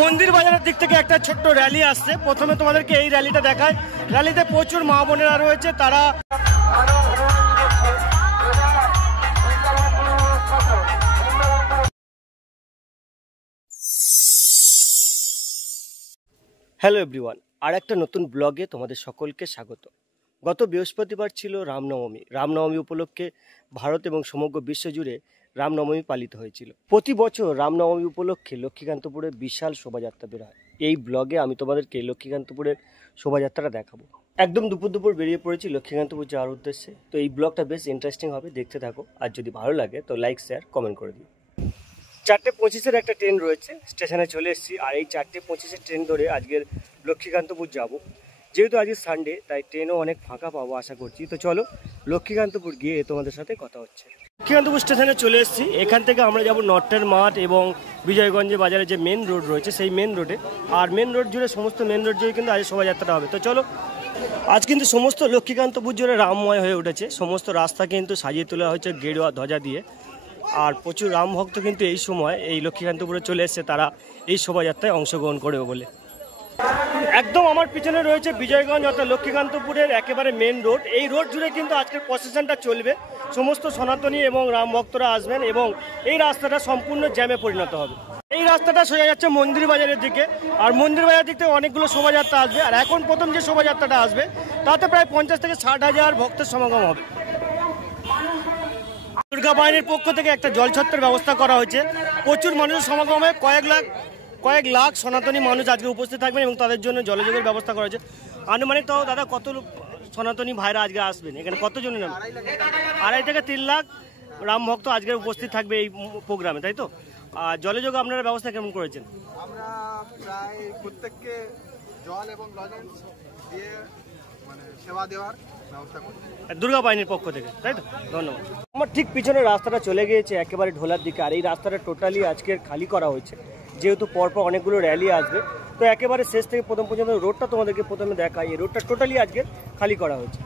মন্দির বাজারের দিক থেকে একটা ছোট্ট র্যালি আসছে। প্রথমে তোমাদেরকে এই র্যালিটা দেখায়। র্যালিতে প্রচুর মা বোনেরা রয়েছে, তারা হ্যালো এভরিওয়ান, আর একটা নতুন ব্লগে তোমাদের সকলকে স্বাগত। গত বৃহস্পতিবার ছিল রামনবমী। রামনবমী উপলক্ষে ভারত এবং সমগ্র বিশ্ব জুড়ে রামনবমী পালিত হয়েছিল। প্রতি বছর রামনবমী উপলক্ষে লক্ষ্মীকান্তপুরে বিশাল শোভাযাত্রা বের হয়। এই ব্লগে আমি তোমাদেরকে লক্ষ্মীকান্তপুরের শোভাযাত্রাটা দেখাবো। একদম দুপুর বেরিয়ে পড়েছি লক্ষ্মীকান্তপুর যাওয়ার উদ্দেশ্যে। তো এই ব্লগটা বেশ ইন্টারেস্টিং হবে, দেখতে থাকো। আর যদি ভালো লাগে তো লাইক, শেয়ার, কমেন্ট করে দিও। 4:25-এর একটা ট্রেন রয়েছে, স্টেশনে চলে এসেছি। আর এই 4:25-এর ট্রেন ধরে আজকের লক্ষ্মীকান্তপুর যাব। যেহেতু আজকে সানডে, তাই ট্রেনও অনেক ফাঁকা পাবো আশা করছি। তো চলো লক্ষ্মীকান্তপুর গিয়ে তোমাদের সাথে কথা হচ্ছে। লক্ষ্মীকান্তপুর স্টেশনে চলে এসেছি। এখান থেকে আমরা যাব নট্টের মাঠ এবং বিজয়গঞ্জে বাজারে যে মেন রোড রয়েছে সেই মেন রোডে। আর মেন রোড জুড়ে, সমস্ত মেন রোড জুড়ে কিন্তু আজ শোভাযাত্রাটা হবে। তো চলো, আজ কিন্তু সমস্ত লক্ষ্মীকান্তপুর জুড়ে রামময় হয়ে উঠেছে। সমস্ত রাস্তা কিন্তু সাজিয়ে তোলা হয়েছে গেরুয়া ধ্বজা দিয়ে। আর প্রচুর রাম ভক্ত কিন্তু এই সময় এই লক্ষ্মীকান্তপুরে চলে এসেছে, তারা এই শোভাযাত্রায় অংশগ্রহণ করবে বলে। একদম আমার পিছনে রয়েছে বিজয়গঞ্জ, অর্থাৎ লক্ষ্মীকান্তপুরের একেবারে মেন রোড। এই রোড জুড়ে কিন্তু আজকের প্রসেশনটা চলবে। সমস্ত সনাতনী এবং রাম ভক্তরা আসবেন এবং এই রাস্তাটা সম্পূর্ণ জ্যামে পরিণত হবে। এই রাস্তাটা সোজা যাচ্ছে মন্দির বাজারের দিকে। আর মন্দির বাজারের দিক থেকে অনেকগুলো শোভাযাত্রা আসবে। আর এখন প্রথম যে শোভাযাত্রাটা আসবে তাতে প্রায় 50 থেকে 60 হাজার ভক্তের সমাগম হবে। দুর্গা বাহিনীর পক্ষ থেকে একটা জলছত্রের ব্যবস্থা করা হয়েছে। প্রচুর মানুষের সমাগম হয়, কয়েক লাখ সনাতনী মানুষ আজকে উপস্থিত থাকবেন এবং তাদের জন্য জলযোগের ব্যবস্থা করা হয়েছে। আনুমানিক তাও দাদা কত সনাতনী ভাইরা আজকে আসবেন? এখানে কতজন? 2.5 থেকে 3 লাখ রাম ভক্ত আজকে উপস্থিত থাকবে এই প্রোগ্রামে, তাই তো? আর জলযোগ আপনারা ব্যবস্থা কেমন করেছেন? আমরা প্রায় প্রত্যেককে জল এবং লজেন্স দিয়ে সেবা দেওয়ার ব্যবস্থা করছি দুর্গা বাহিনীর পক্ষ থেকে, তাই তো? ধন্যবাদ। আমার ঠিক পিছনে রাস্তাটা চলে গিয়েছে একেবারে ঢোলার দিকে। আর এই রাস্তাটা টোটালি আজকের খালি করা হয়েছে, যেহেতু পরপর অনেকগুলো র্যালি আসবে। তো একেবারে শেষ থেকে প্রথম পর্যন্ত রোডটা তোমাদেরকে প্রথমে দেখাই। এই রোডটা টোটালি আজকে খালি করা হয়েছে।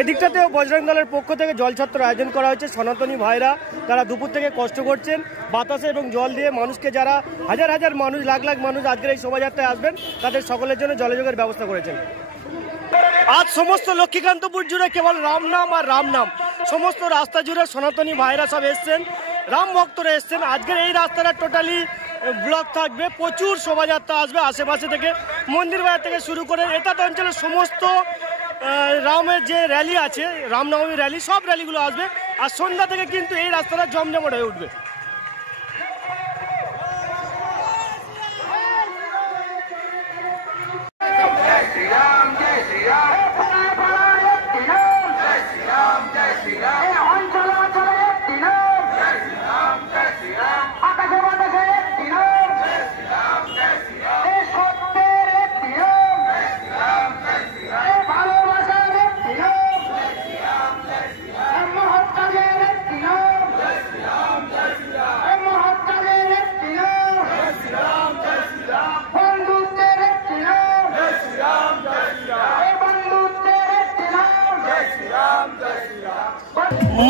এদিকটাতেও বজরং দলের পক্ষ থেকে জলছত্রের আয়োজন করা হয়েছে। সনাতনী ভাইরা তারা দুপুর থেকে কষ্ট করছেন বাতাসে এবং জল দিয়ে মানুষকে, যারা হাজার হাজার মানুষ, লাখ লাখ মানুষ আজকের এই শোভাযাত্রায় আসবেন, তাদের সকলের জন্য জলযোগের ব্যবস্থা করেছেন। আজ সমস্ত লক্ষ্মীকান্তপুর জুড়ে কেবল রাম নাম আর রাম নাম। সমস্ত রাস্তা জুড়ে সনাতনী ভাইরা সব এসছেন, রাম ভক্তরা এসছেন। আজকের এই রাস্তাটা টোটালি ব্লক থাকবে। প্রচুর শোভাযাত্রা আসবে আশেপাশে থেকে, মন্দির বাজার থেকে শুরু করে এটাতে অঞ্চলের সমস্ত রামের যে র্যালি আছে, রামনবমী র্যালি, সব র্যালিগুলো আসবে। আর সন্ধ্যা থেকে কিন্তু এই রাস্তাটা জমজমাট হয়ে উঠবে।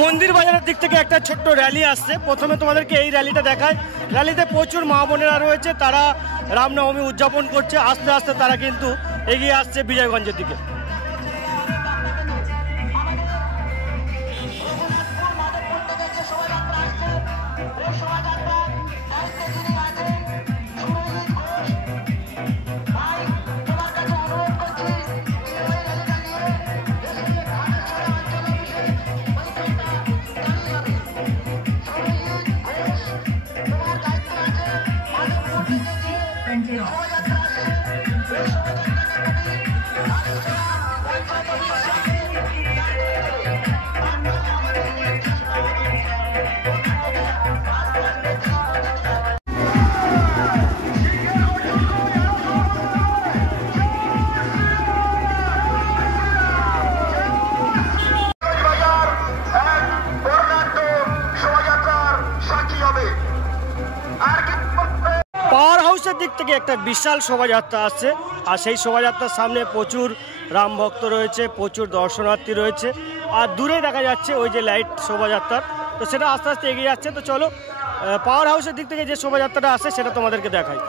মন্দির বাজারের দিক থেকে একটা ছোট্ট র্যালি আসছে। প্রথমে তোমাদেরকে এই র্যালিটা দেখায়। র্যালিতে প্রচুর মা বোনেরা রয়েছে, তারা রামনবমী উদযাপন করছে। আস্তে আস্তে তারা কিন্তু এগিয়ে আসছে বিজয়গঞ্জের দিকে। পাওয়ার হাউসের দিক থেকে একটা বিশাল শোভাযাত্রা আসছে। আর সেই শোভাযাত্রার সামনে প্রচুর রাম ভক্ত রয়েছে, প্রচুর দর্শনার্থী রয়েছে। আর দূরে দেখা যাচ্ছে ওই যে লাইট শোভাযাত্রার, তো সেটা আস্তে আস্তে এগিয়ে যাচ্ছে। তো চলো পাওয়ার হাউসের দিক থেকে যে শোভাযাত্রাটা আসে সেটা তোমাদেরকে দেখাই।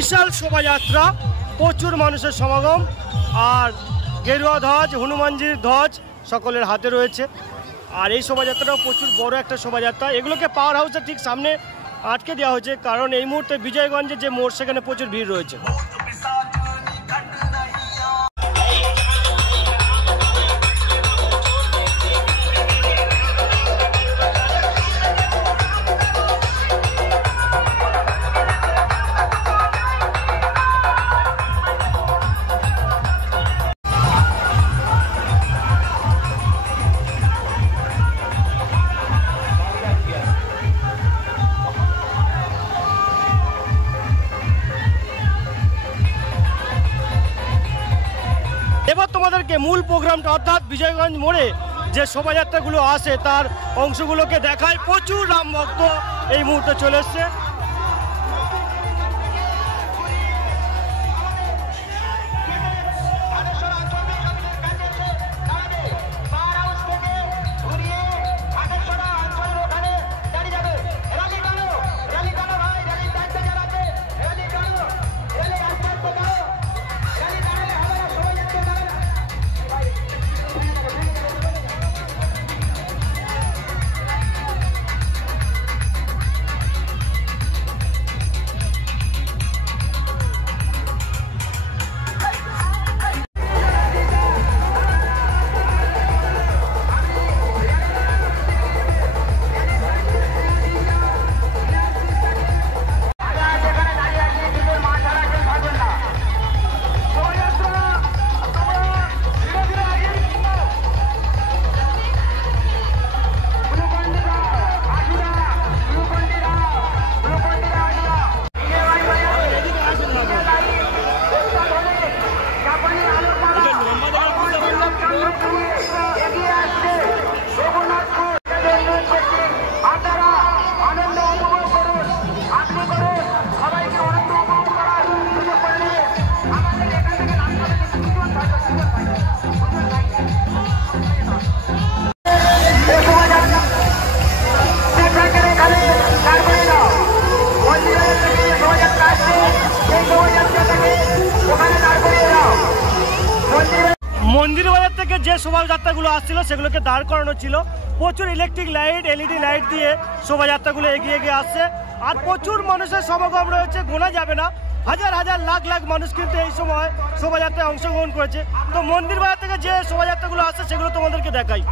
বিশাল শোভাযাত্রা, প্রচুর মানুষের সমাগম, আর গেরুয়া ধ্বজ, হনুমানজির ধ্বজ সকলের হাতে রয়েছে। আর এই শোভাযাত্রাটাও প্রচুর বড় একটা শোভাযাত্রা। এগুলোকে পাওয়ার হাউসের ঠিক সামনে আটকে দেওয়া হয়েছে, কারণ এই মুহূর্তে বিজয়গঞ্জে যে মোড় সেখানে প্রচুর ভিড় রয়েছে। এবার তোমাদেরকে মূল প্রোগ্রামটা অর্থাৎ বিজয়গঞ্জ মোড়ে যে শোভাযাত্রাগুলো আসে তার অংশগুলোকে দেখায়। প্রচুর রাম ভক্ত এই মুহূর্তে চলে এসছে। মন্দির বাজার থেকে যে শোভাযাত্রাগুলো আসছিল সেগুলোকে দাঁড় করানো ছিল। প্রচুর ইলেকট্রিক লাইট, এলইডি লাইট দিয়ে শোভাযাত্রাগুলো এগিয়ে এগিয়ে আসছে। আর প্রচুর মানুষের সমাগম রয়েছে, গোনা যাবে না। হাজার হাজার লাখ লাখ মানুষ কিন্তু এই সময় শোভাযাত্রায় অংশগ্রহণ করেছে। তো মন্দির বাজার থেকে যে শোভাযাত্রাগুলো আসছে সেগুলো তোমাদেরকে দেখাই।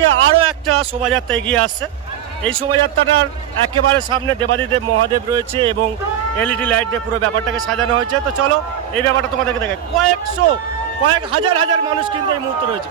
থেকে আরও একটা শোভাযাত্রা এগিয়ে আসছে। এই শোভাযাত্রাটার একেবারে সামনে দেবাদিদেব মহাদেব রয়েছে এবং এলইডি লাইট দিয়ে পুরো ব্যাপারটাকে সাজানো হয়েছে। তো চলো এই ব্যাপারটা তোমাদেরকে দেখায়। কয়েক হাজার হাজার মানুষ কিন্তু এই মুহূর্তে রয়েছে।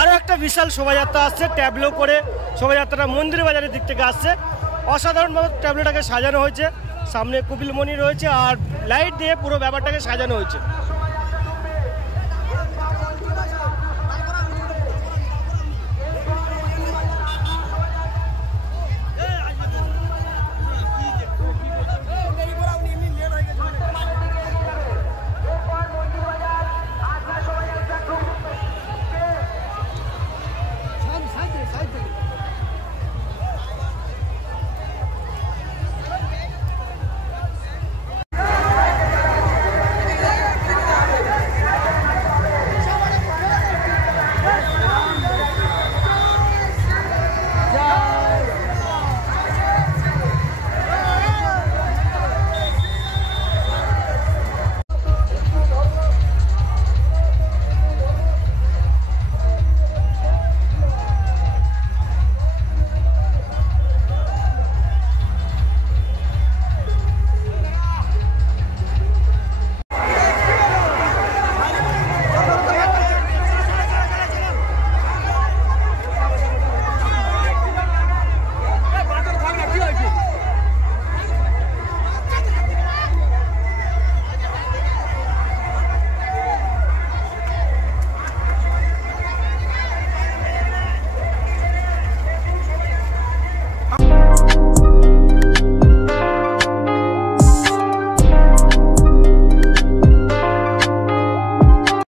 আরও একটা বিশাল শোভাযাত্রা আসছে, ট্যাবলো করে শোভাযাত্রাটা মন্দির বাজারের দিক থেকে আসছে। অসাধারণভাবে ট্যাবলোটাকে সাজানো হয়েছে, সামনে কপিলমণি রয়েছে আর লাইট দিয়ে পুরো ব্যাপারটাকে সাজানো হয়েছে।